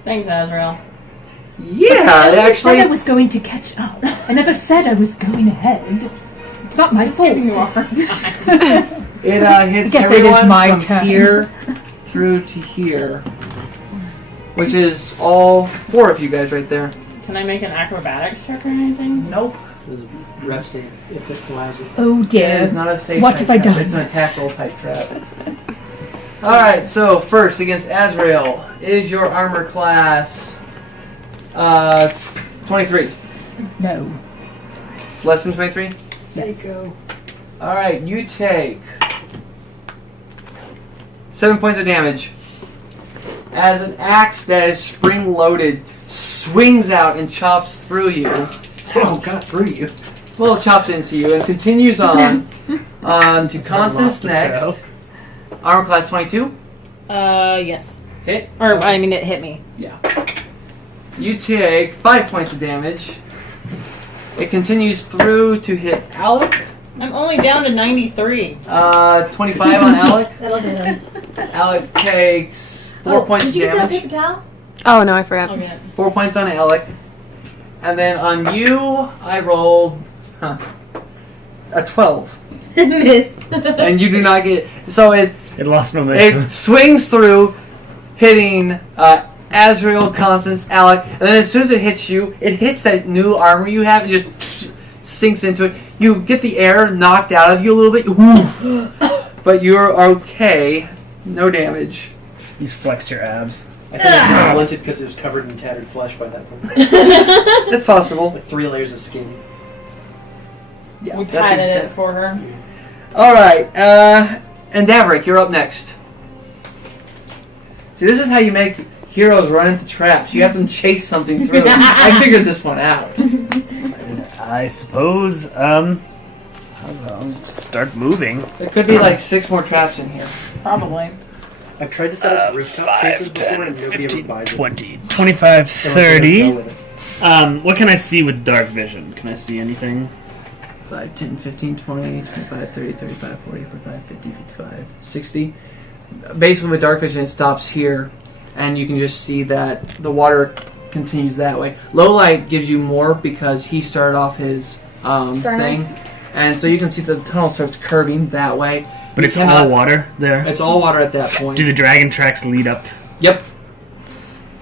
Thanks, Azrael. yeah, I never said I actually. was going to catch up. I never said I was going ahead. It's not my fault. Giving you a hard time. It hits I guess it is everyone my from turn. here through to here, which is all 4 of you guys right there. Can I make an acrobatics check or anything? Nope. There's a ref save if it allows it. Oh It is dear. not a safe What type have I trap. done? It's an attack roll type trap. Alright, so first against Azrael is your armor class 23. No. It's less than 23? Yes. Alright, you take 7 points of damage as an axe that is spring loaded swings out and chops through you. Oh, got through you. Well, it chops into you and continues on to Constance next. Armor class 22. Yes. Hit. Or, I mean, it hit me. Yeah. You take 5 points of damage. It continues through to hit Alec. I'm only down to 93. 25 on Alec. That'll hit him. Alec takes 4 points Did of you get that damage. paper towel? Oh no, I forgot. Okay. 4 points on Alec. And then on you, I rolled a 12. Miss. And you do not get. So it lost momentum. swings through, hitting Azrael, Constance, Alec, and then as soon as it hits you, it hits that new armor you have and just sinks into it. You get the air knocked out of you a little bit, woof, but you're okay. No damage. You flexed your abs. I think it was blunted because it was covered in tattered flesh by that point. That's possible. Like 3 layers of skin. Yeah, We that's patted it exact- for her. All right, and Daverick, you're up next. See, this is how you make heroes run into traps. You have them chase something through. I figured this one out. I suppose, I'll start moving. There could be like 6 more traps in here. Probably. I've tried to set up rooftop chases before and nobody ever buys it. 20, 25, They're like, "Go 30. with it." What can I see with dark vision? Can I see anything? 5, 10, 15, 20, 25, 30, 35, 40, 45, 50, 55, 60. Basically, with dark vision, it stops here, and you can just see that the water continues that way. Low light gives you more because he started off his thing, and so you can see the tunnel starts curving that way. But You it's cannot- all water there. It's all water at that point. Do the dragon tracks lead up? Yep.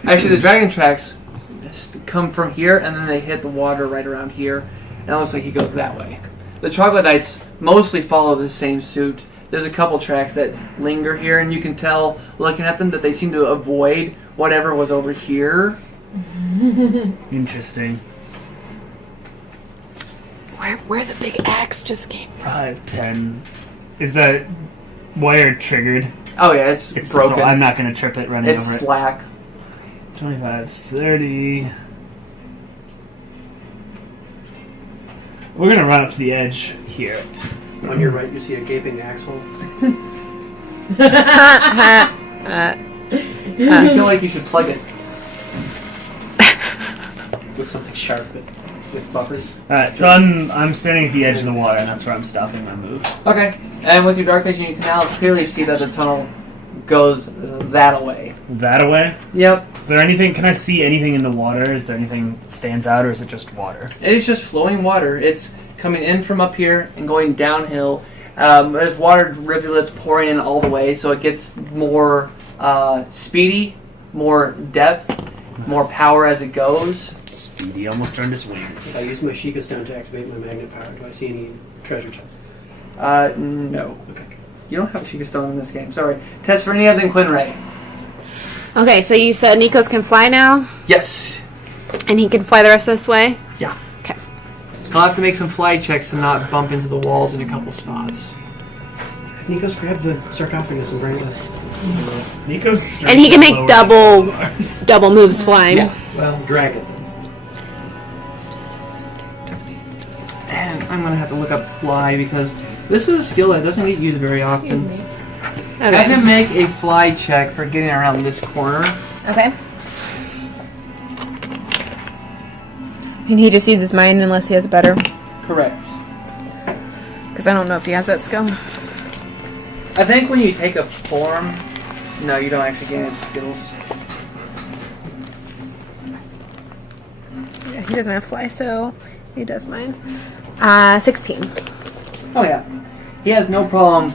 Actually, the dragon tracks come from here, and then they hit the water right around here, and it looks like he goes that way. The troglodytes mostly follow the same suit. There's a couple tracks that linger here, and you can tell, looking at them, that they seem to avoid whatever was over here. Interesting. Where the big axe just came from. 5, 10. Is that wire triggered? Oh yeah, it's broken. So I'm not going to trip it running It's over it. slack. 25, 30. We're going to run up to the edge here. On your right, you see a gaping axe hole. I feel like you should plug it. With something sharp with buffers. Alright, so I'm standing at the edge of the water, and that's where I'm stopping my move. Okay, and with your dark vision, you can now clearly see that the tunnel goes that way. That away? Yep. Is there anything, can I see anything in the water? Is there anything that stands out, or is it just water? It is just flowing water. It's coming in from up here and going downhill. There's water rivulets pouring in all the way, so it gets more speedy, more depth, more power as it goes. Speedy almost earned his wings. If I use my Sheikah Stone to activate my magnet power, do I see any treasure chests? No. Okay. You don't have a Sheikah Stone in this game, sorry. Test for any other than Quinn Ray. Okay, so you said Nikos can fly now, Yes. and he can fly the rest of this way? Yeah. Okay. I'll have to make some fly checks to not bump into the walls in a couple spots. Have Nikos grab the sarcophagus and bring it with him. Nico's And he can make lower double than ours. double moves flying. Yeah. Well, drag it. And I'm going to have to look up fly because this is a skill that doesn't get used very often. I have Okay. to make a fly check for getting around this corner. Okay. And he just uses mine unless he has a better. Correct. Because I don't know if he has that skill. I think when you take a form, no, you don't actually gain any skills. Yeah, he doesn't have fly, so he does mine. 16. Oh yeah. He has no problem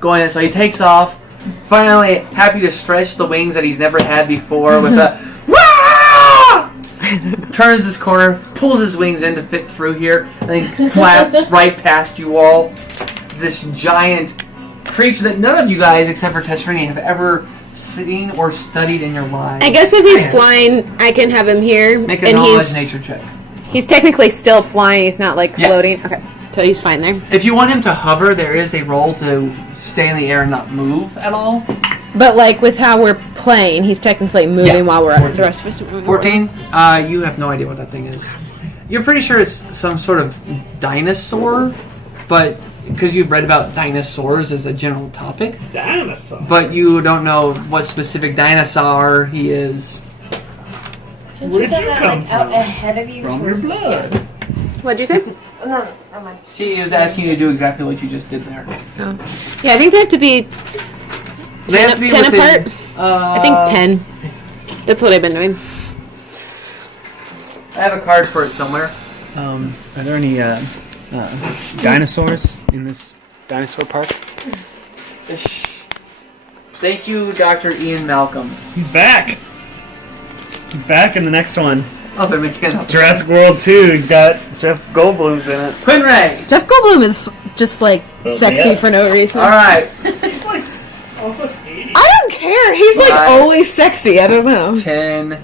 going in, so he takes off, finally happy to stretch the wings that he's never had before with a Wah! Turns this corner, pulls his wings in to fit through here, and then flaps right past you all. This giant creature that none of you guys, except for Testrini, have ever seen or studied in your lives. I guess if he's flying, I can have him here. Make a and knowledge nature check. He's technically still flying. He's not like Yeah. floating. Okay, so he's fine there. If you want him to hover, there is a roll to stay in the air and not move at all. But like with how we're playing, he's technically moving while we're 14. the rest of us are moving. 14? You have no idea what that thing is. You're pretty sure it's some sort of dinosaur, but because you've read about dinosaurs as a general topic, Dinosaur. but you don't know what specific dinosaur he is. Where did you come from? ahead of you? From your blood. What'd you say? No, never mind. She was asking you to do exactly what you just did there. Yeah, I think they have to be They have to be 10 within, apart. I think 10. That's what I've been doing. I have a card for it somewhere. Are there any dinosaurs in this dinosaur park? Thank you, Dr. Ian Malcolm. He's back. He's back in the next one. Oh, they're making up. Jurassic World 2. He's got Jeff Goldblum's in it. Quinn Ray. Jeff Goldblum is just like sexy yeah. for no reason. All right. He's like almost 80. I don't care. He's like Five. always sexy. I don't know. 10,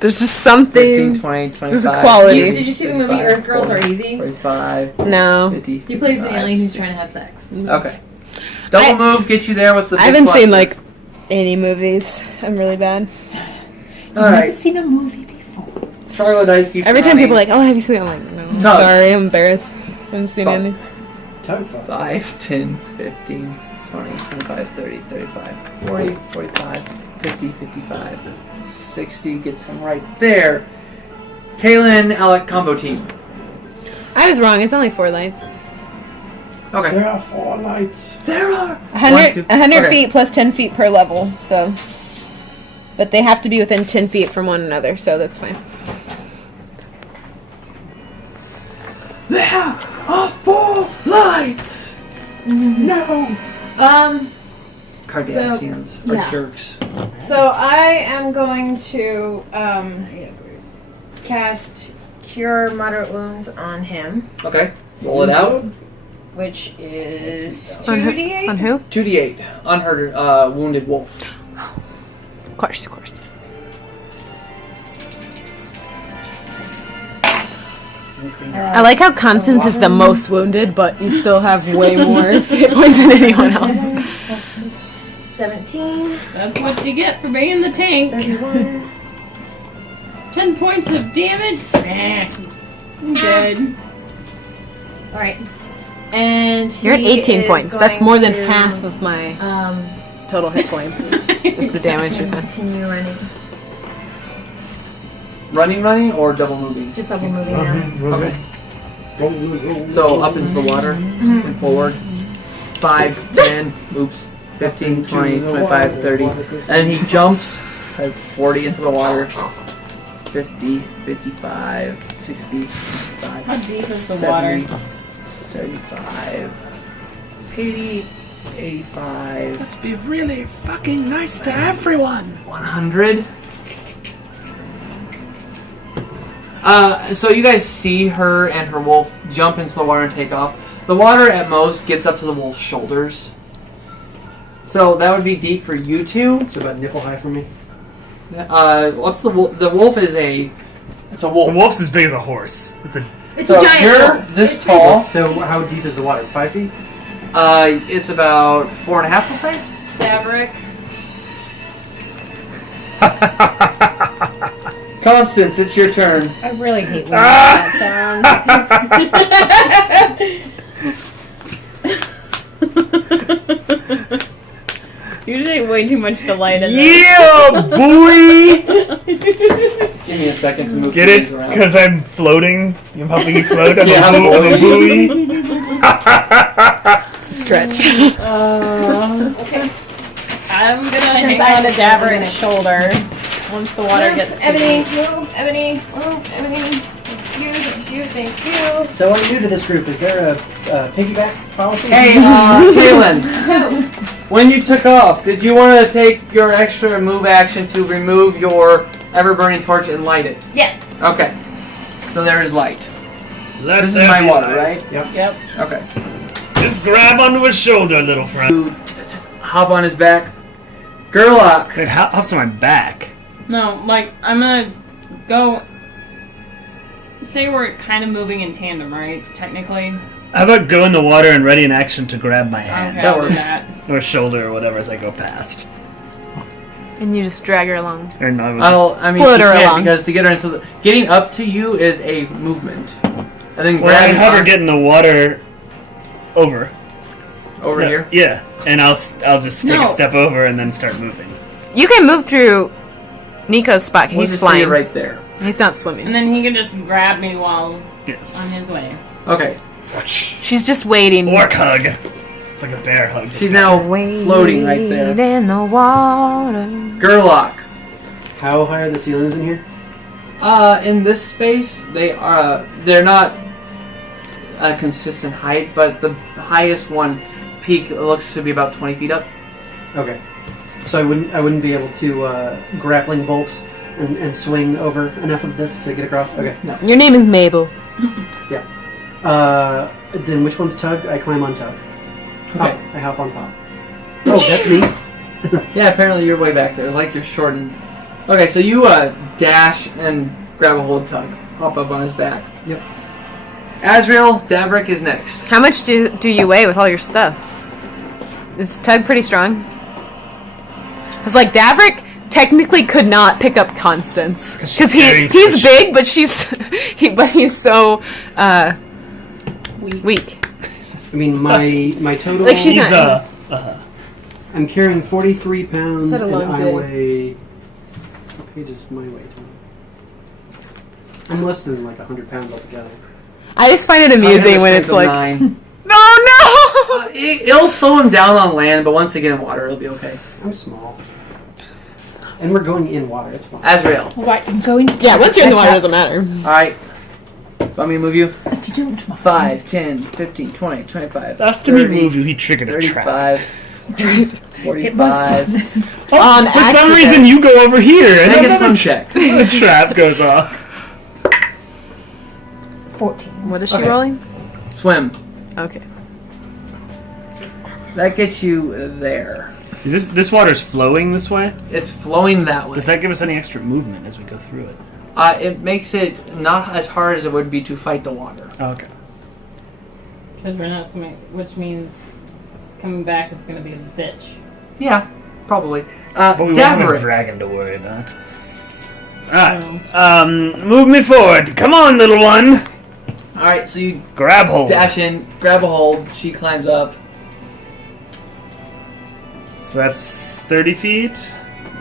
There's just something. 15, 20, 25. There's a quality. Did you see the movie 35, Earth Girls Are Easy? 45, No. 50. He plays the 55, alien who's 60. trying to have sex. Okay. Double move, get you there with the I big haven't seen cluster. like any movies. I'm really bad. Alright. seen a movie before. Charlotte, I keep Every time running. people are like, oh, have you seen it? I'm like, no. I'm Tug. sorry. I'm embarrassed. I haven't seen Fuck. any. Tug fuck. 5, 10, 15, 20, 25, 30, 35, 40, 45, 50, 55, 60. Gets him right there. Kaylin, Alec, combo team. I was wrong. It's only 4 lights. Okay. There are 4 lights. There are 100 okay. feet plus 10 feet per level. So, but they have to be within 10 feet from one another. So that's fine. There are 4 lights. No. Cardassians are yeah. jerks. So I am going to cast Cure Moderate Wounds on him, Okay. Roll it out. which is On who? 2d8. On who? 2d8. Unhurt, wounded wolf. Of course, of course. I like how Constance is the most wounded, but you still have way more hit points than anyone else. 17, That's what you get for being the tank. 31. 10 points of damage. I'm good. Alright. And You're at he 18 is points. That's going more than to, half of my total hit points. Is the damage you had. Continue running. Running, or double moving? Just double moving now. Okay. So up into the water and forward. 5, 10, oops, 15, 20, 25, 30. And he jumps at 40 into the water. 50, 55, 60, 65, How deep is the 70, water? 75, 80, 85, Let's be really fucking nice to everyone. 100. So you guys see her and her wolf jump into the water and take off. The water at most gets up to the wolf's shoulders. So that would be deep for you two. So about nipple high for me. What's the wolf? The wolf is a. It's a A wolf. wolf's as big as a horse. It's a. It's So a if giant you're wolf. this It's tall, So how deep is the water? 5 feet? it's about 4.5, we'll say. Daverick. Constance, it's your turn. I really hate when that sounds. You take way too much delight in this. Yeah, boy! Give me a second to move Get things it? around. Because I'm floating. I'm helping you float. I'm Yeah, a I'm buoy. It's a stretch. Okay. I'm gonna hang on to Daverick's shoulder once the water gets to Ebony, deep. move, Ebony, move, Ebony. Thank you. So I'm new to this group. Is there a piggyback policy? Hey, Kaylin. When you took off, did you want to take your extra move action to remove your ever-burning torch and light it? Yes. Okay. So there is light. Let This is there my be water, light. right? Yep. Okay. Just grab onto his shoulder, little friend. You hop on his back. Gerlach. It hops on my back. No, like, I'm gonna go. Say we're kind of moving in tandem, right? Technically. How about go in the water and ready in action to grab my hand Okay, That I'll do works. that. or shoulder or whatever as I go past? And you just drag her along. And I was I mean, Float she her can't along. because to get her into the getting up to you is a movement. And then well, I'd grab have her get in the water over. over No, here. Yeah, and I'll just take No. a step over and then start moving. You can move through Nico's spot. We'll He's just see flying. it right there. He's not swimming. And then he can just grab me while Yes. on his way. Okay. She's just waiting. Orc hug. It's like a bear hug. She's now floating right there. in the water. Gerlach. How high are the ceilings in here? In this space, they're not a consistent height, but the highest one peak looks to be about 20 feet up. Okay. So I wouldn't be able to grappling bolt and swing over enough of this to get across? Okay. No. Your name is Mabel. Then which one's tug? I climb on tug. Okay. I hop on top. Oh, that's me. Yeah, apparently you're way back there. Like you're short and... Okay, so you dash and grab a hold tug. Hop up on his back. Yep. Azrael, Daverick is next. How much do you weigh with all your stuff? Is Tug pretty strong? It's like Daverick technically could not pick up Constance because carrying he's squish. big, but he's so weak. I mean, my total... Like, she's He's not- I'm carrying 43 pounds Had a and long I day. weigh... What page is my weight on? I'm less than like 100 pounds altogether. I just find it amusing when it's like, 9. no. It'll slow him down on land, but once they get in water, it'll be okay. I'm small. And we're going in water, it's fine. Azrael. Alright, I'm going to Yeah, once you're in the water, it catch doesn't matter. Alright. Want me to move you? up. If you don't mind. 5, 10, 15, 20, 25, After me 30, move you, he triggered a trap. 35, 45. On For some accident. reason, you go over here and Make a another swim check. the trap goes off. 14. What is she Okay. rolling? Swim. Okay. That gets you there. Is this water's flowing this way? It's flowing that way. Does that give us any extra movement as we go through it? It makes it not as hard as it would be to fight the water. Oh, okay. Because we're not swimming, which means coming back it's going to be a bitch. Yeah, probably. But we won't have a Daverick. dragon to worry about. Alright. Move me forward. Come on, little one. Alright, so you Grab hold. dash in, grab a hold, she climbs up. So that's 30 feet.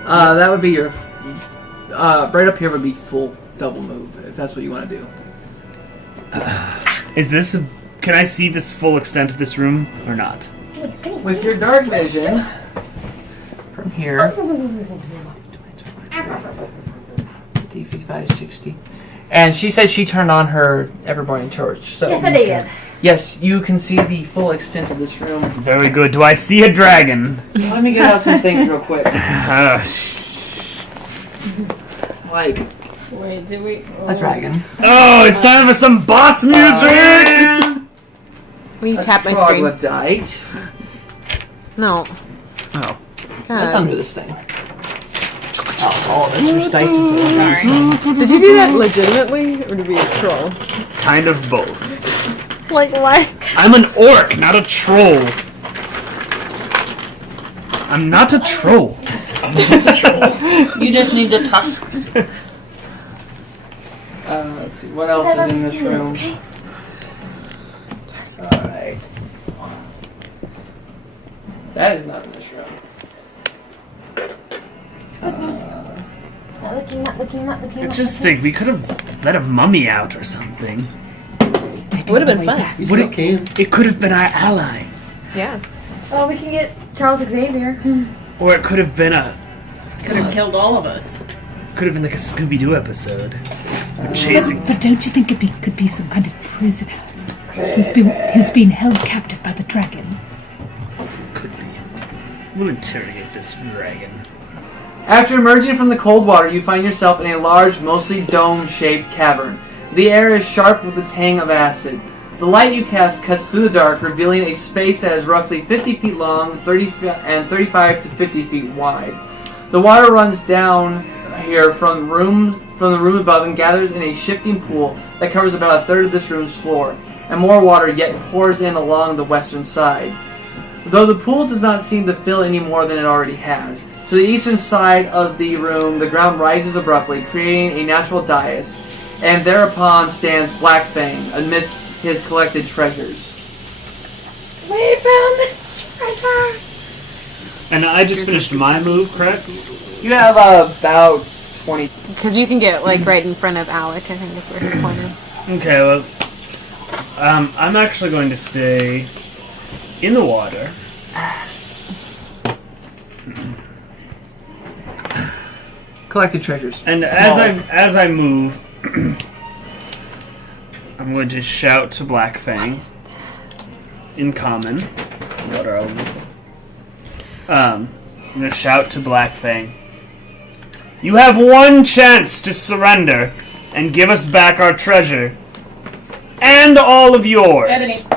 That would be your... right up here would be full double move, if that's what you want to do. Is this a... Can I see this full extent of this room or not? With your dark vision, from here... 55, 60. And she said she turned on her ever-burning torch. So Yes, I did. yes, you can see the full extent of this room. Very good. Do I see a dragon? Let me get out some things real quick. Like Wait, do we? a dragon. Oh, it's time for some boss music! Will you A tap my screen? troglodyte. No. Oh. That's God. under this thing. Oh, all of this was dicey. So Did you do that legitimately, or to be a troll? Kind of both. Like what? I'm an orc, not a troll. I'm not a troll. You just need to talk. let's see, what else is in this room? Alright. That is not in this room. Not looking. Just think, we could have let a mummy out or something. It would have been fun. You still can. It could have been our ally. Yeah. Oh, we can get Charles Xavier. Or it could have been Could have killed all of us. like a Scooby-Doo episode. We're chasing. But don't you think it could be some kind of prisoner who's been held captive by the dragon? Could be. We'll interrogate this dragon. After emerging from the cold water, you find yourself in a large, mostly dome-shaped cavern. The air is sharp with the tang of acid. The light you cast cuts through the dark, revealing a space that is roughly 50 feet long, 35 to 50 feet wide. The water runs down here from the room above and gathers in a shifting pool that covers about a third of this room's floor, and more water yet pours in along the western side. Though the pool does not seem to fill any more than it already has. To the eastern side of the room, the ground rises abruptly, creating a natural dais, and thereupon stands Black Fang amidst his collected treasures. We found the treasure. And I just finished my move, correct? You have about 20. Because you can get like right in front of Alec. I think is where he pointed. Okay, well, I'm actually going to stay in the water. Collected treasures. And Small. as I move, I'm going to shout to Black Fang in common. What are I'm going to shout to Black Fang. You have one chance to surrender and give us back our treasure and all of yours. Ebony.